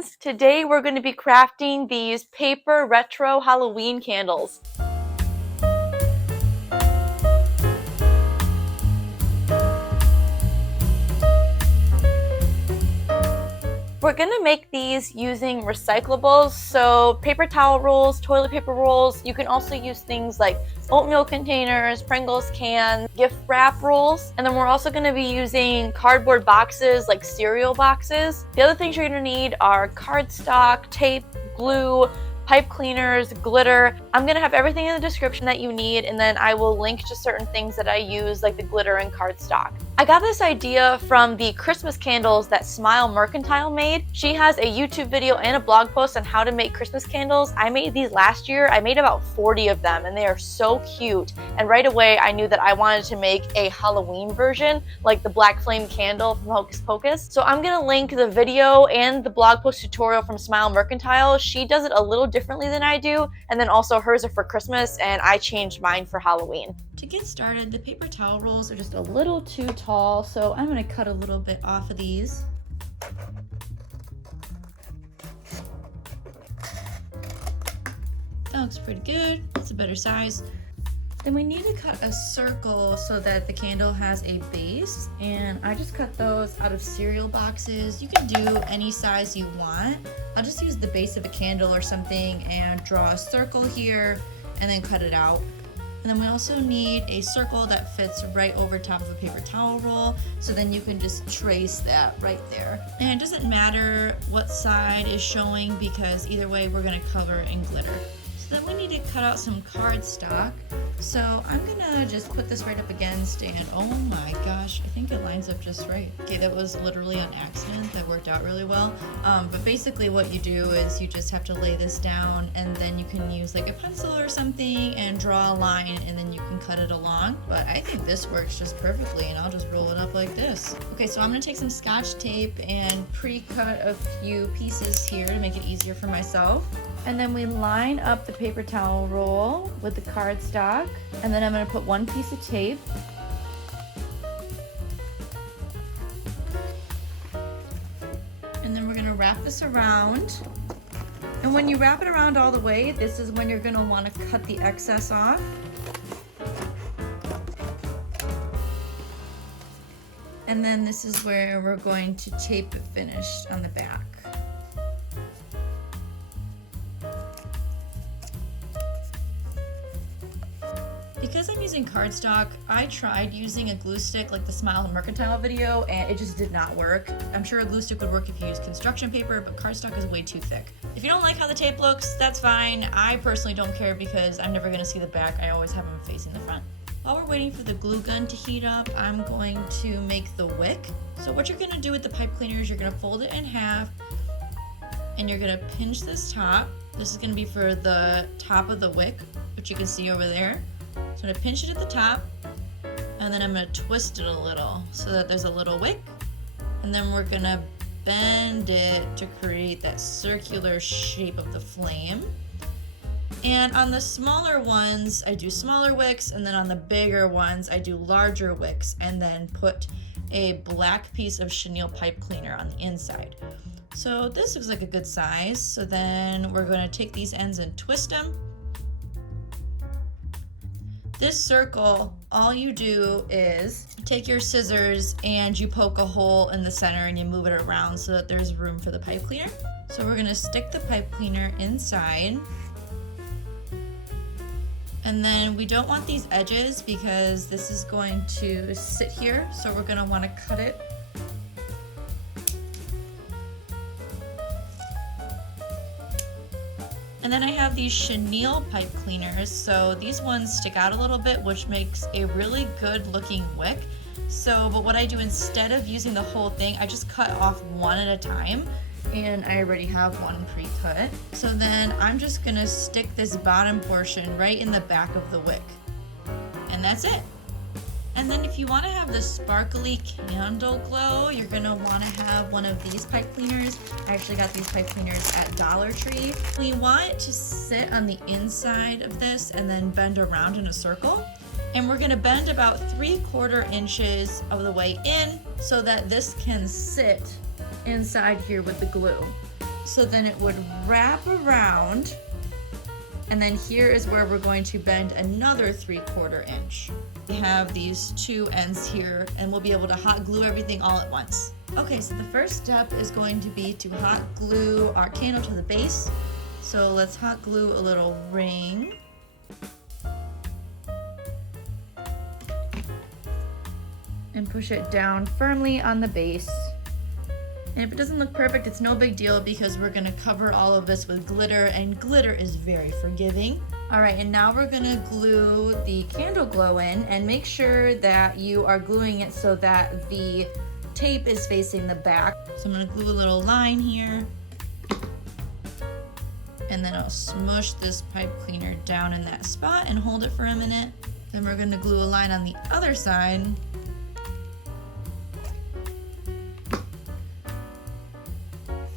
friends! Today we're going to be crafting these paper retro Halloween candles. We're going to make these using recyclables, so paper towel rolls, toilet paper rolls. You can also use things like oatmeal containers, Pringles cans, gift wrap rolls, and then we're also going to be using cardboard boxes like cereal boxes. The other things you're going to need are cardstock, tape, glue, pipe cleaners, glitter. I'm going to have everything in the description that you need, and then I will link to certain things that I use like the glitter and cardstock. I got this idea from the Christmas candles that Smile Mercantile made. She has a YouTube video and a blog post on how to make Christmas candles. I made these last year. I made about 40 of them and they are so cute. And right away I knew that I wanted to make a Halloween version like the Black Flame candle from Hocus Pocus. So I'm going to link the video and the blog post tutorial from Smile Mercantile. She does it a little differently than I do, and then also hers are for Christmas and I changed mine for Halloween. To get started, the paper towel rolls are just a little too tall, so I'm going to cut a little bit off of these. That looks pretty good. It's a better size. Then we need to cut a circle so that the candle has a base, and I just cut those out of cereal boxes. You can do any size you want. I'll just use the base of a candle or something and draw a circle here and then cut it out. And then we also need a circle that fits right over top of a paper towel roll, so then you can just trace that right there. And it doesn't matter what side is showing because either way we're going to cover in glitter. So then we need to cut out some cardstock. So I'm gonna just put this right up against, and oh my gosh, I think it lines up just right. Okay, that was literally an accident. That worked out really well. But basically what you do is you just have to lay this down, and then you can use like a pencil or something and draw a line, and then you can cut it along. But I think this works just perfectly, and I'll just roll it up like this. Okay, so I'm gonna take some Scotch tape and pre-cut a few pieces here to make it easier for myself. And then we line up the paper towel roll with the cardstock, and then I'm going to put one piece of tape. And then we're going to wrap this around. And when you wrap it around all the way, this is when you're going to want to cut the excess off. And then this is where we're going to tape it finished on the back. Because I'm using cardstock, I tried using a glue stick like the Smile Mercantile video, and it just did not work. I'm sure a glue stick would work if you use construction paper, but cardstock is way too thick. If you don't like how the tape looks, that's fine. I personally don't care because I'm never going to see the back. I always have them facing the front. While we're waiting for the glue gun to heat up, I'm going to make the wick. So what you're going to do with the pipe cleaner is you're going to fold it in half, and you're going to pinch this top. This is going to be for the top of the wick, which you can see over there. So I'm going to pinch it at the top, and then I'm going to twist it a little so that there's a little wick, and then we're going to bend it to create that circular shape of the flame. And on the smaller ones, I do smaller wicks, and then on the bigger ones, I do larger wicks, and then put a black piece of chenille pipe cleaner on the inside. So this looks like a good size. So then we're going to take these ends and twist them. This circle, all you do is take your scissors and you poke a hole in the center and you move it around so that there's room for the pipe cleaner. So we're gonna stick the pipe cleaner inside. And then we don't want these edges because this is going to sit here, so we're gonna wanna cut it. And then I have these chenille pipe cleaners, so these ones stick out a little bit, which makes a really good looking wick. But what I do instead of using the whole thing, I just cut off one at a time, and I already have one pre-cut. So then I'm just gonna stick this bottom portion right in the back of the wick, and that's it. And then if you want to have the sparkly candle glow, you're going to want to have one of these pipe cleaners. I actually got these pipe cleaners at Dollar Tree. We want it to sit on the inside of this and then bend around in a circle. And we're going to bend about 3/4 inches of the way in so that this can sit inside here with the glue. so then it would wrap around. And then here is where we're going to bend another 3/4 inch. We have these two ends here, and we'll be able to hot glue everything all at once. Okay, so the first step is going to be to hot glue our candle to the base. So let's hot glue a little ring. And push it down firmly on the base. And if it doesn't look perfect, it's no big deal because we're gonna cover all of this with glitter, and glitter is very forgiving. All right, and now we're gonna glue the candle glow in, and make sure that you are gluing it so that the tape is facing the back. So I'm gonna glue a little line here. And then I'll smush this pipe cleaner down in that spot and hold it for a minute. Then we're gonna glue a line on the other side.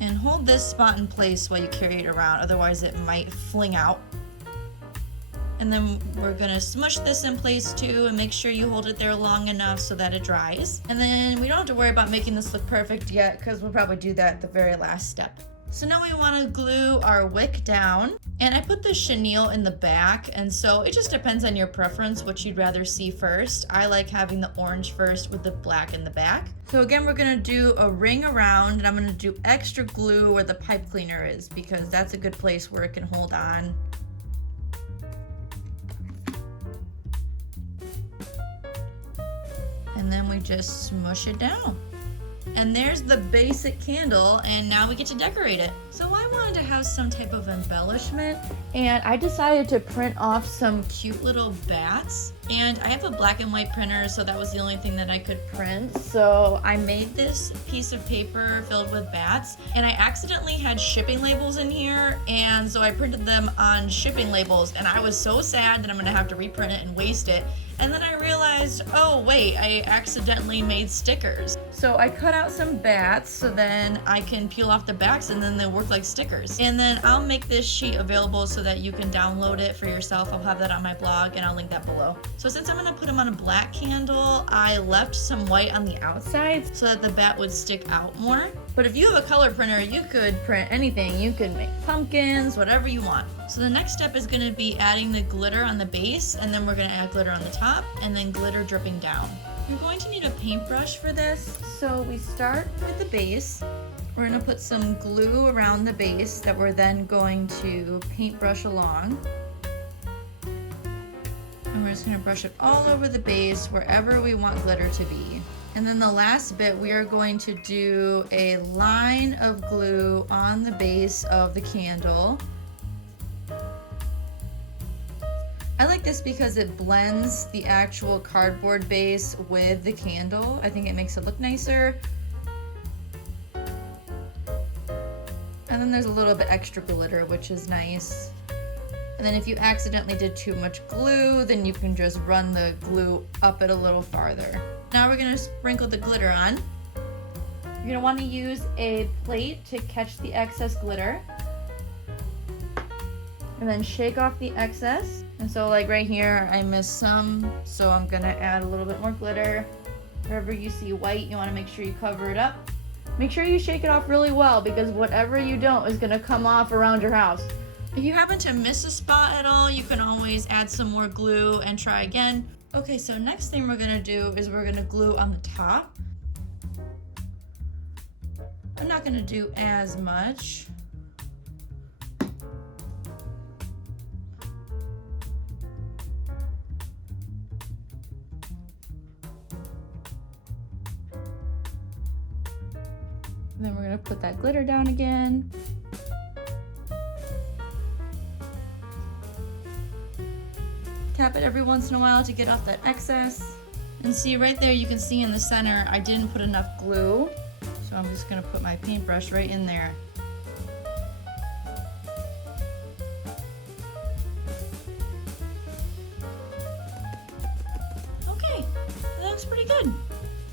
And hold this spot in place while you carry it around, otherwise it might fling out. And then we're gonna smush this in place too, and make sure you hold it there long enough so that it dries. And then we don't have to worry about making this look perfect yet, because we'll probably do that at the very last step. So now we wanna glue our wick down. And I put the chenille in the back, and so it just depends on your preference what you'd rather see first. I like having the orange first with the black in the back. So again, we're gonna do a ring around, and I'm gonna do extra glue where the pipe cleaner is, because that's a good place where it can hold on. And then we just smush it down. And there's the basic candle, and now we get to decorate it. So I wanted to have some type of embellishment, and I decided to print off some cute little bats. And I have a black and white printer, so that was the only thing that I could print. So I made this piece of paper filled with bats, and I accidentally had shipping labels in here, and so I printed them on shipping labels, and I was so sad that I'm gonna have to reprint it and waste it. And then I realized, oh wait, I accidentally made stickers. So I cut out some bats so then I can peel off the backs, and then they work like stickers. And then I'll make this sheet available so that you can download it for yourself. I'll have that on my blog, and I'll link that below. So since I'm gonna put them on a black candle, I left some white on the outside so that the bat would stick out more. But if you have a color printer, you could print anything. You could make pumpkins, whatever you want. So the next step is gonna be adding the glitter on the base, and then we're gonna add glitter on the top, and then glitter dripping down. You're going to need a paintbrush for this. So we start with the base. We're gonna put some glue around the base that we're then going to paintbrush along. And we're just gonna brush it all over the base wherever we want glitter to be. And then the last bit, we are going to do a line of glue on the base of the candle. I like this because it blends the actual cardboard base with the candle. I think it makes it look nicer. And then there's a little bit extra glitter, which is nice. And then if you accidentally did too much glue, then you can just run the glue up it a little farther. Now we're gonna sprinkle the glitter on. You're gonna wanna use a plate to catch the excess glitter. And then shake off the excess. And so like right here, I missed some, so I'm gonna add a little bit more glitter. Wherever you see white, you wanna make sure you cover it up. Make sure you shake it off really well, because whatever you don't is gonna come off around your house. If you happen to miss a spot at all, you can always add some more glue and try again. Okay, so next thing we're gonna do is we're gonna glue on the top. I'm not gonna do as much. And then we're gonna put that glitter down again. Tap it every once in a while to get off that excess. And see right there, you can see in the center, I didn't put enough glue. So I'm just gonna put my paintbrush right in there. Okay, that looks pretty good.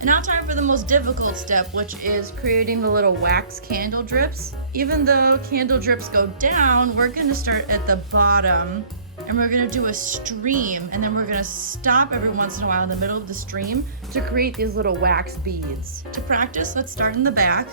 And now time for the most difficult step, which is creating the little wax candle drips. Even though candle drips go down, we're gonna start at the bottom, and we're gonna do a stream, and then we're gonna stop every once in a while in the middle of the stream to create these little wax beads. To practice, let's start in the back.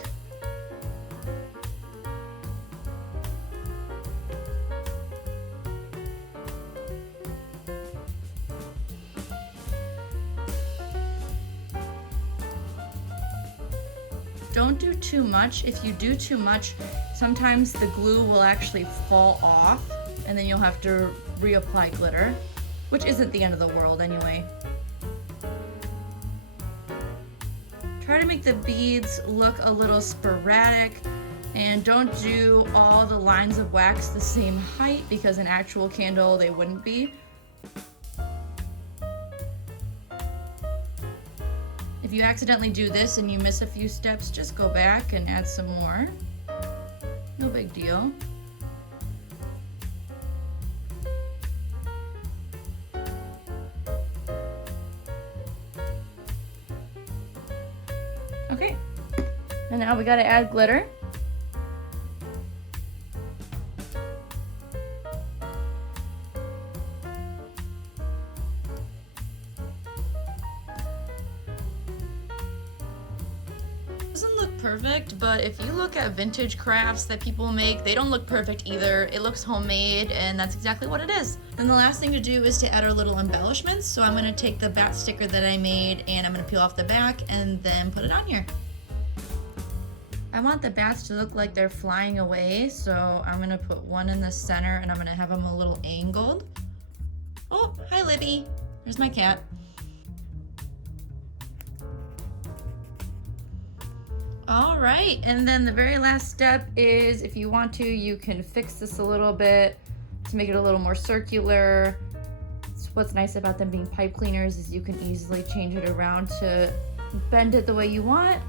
don't do too much. If you do too much, sometimes the glue will actually fall off and then you'll have to reapply glitter, which isn't the end of the world anyway. Try to make the beads look a little sporadic, and don't do all the lines of wax the same height because an actual candle they wouldn't be. If you accidentally do this and you miss a few steps, just go back and add some more. No big deal. Okay, and now we gotta add glitter. Doesn't look perfect, but if you look at vintage crafts that people make, they don't look perfect either. It looks homemade, and that's exactly what it is. Then the last thing to do is to add our little embellishments. So I'm gonna take the bat sticker that I made and I'm gonna peel off the back and then put it on here. I want the bats to look like they're flying away, so I'm gonna put one in the center and I'm gonna have them a little angled. Oh, hi Libby. There's my cat. All right, and then the very last step is, if you want to, you can fix this a little bit to make it a little more circular. So what's nice about them being pipe cleaners is you can easily change it around to bend it the way you want.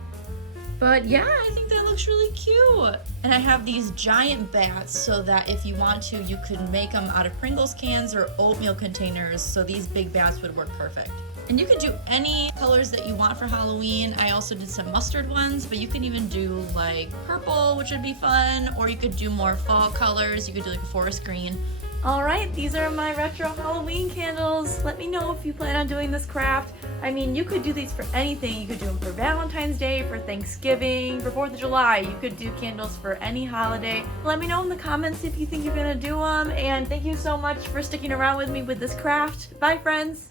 But yeah, I think that looks really cute. And I have these giant bats so that if you want to, you could make them out of Pringles cans or oatmeal containers, so these big bats would work perfect. And you can do any colors that you want for Halloween. I also did some mustard ones, but you can even do like purple, which would be fun, or you could do more fall colors. You could do like a forest green. All right, these are my retro Halloween candles. Let me know if you plan on doing this craft. I mean, you could do these for anything. You could do them for Valentine's Day, for Thanksgiving, for 4th of July. You could do candles for any holiday. Let me know in the comments if you think you're gonna do them, and thank you so much for sticking around with me with this craft. Bye, friends.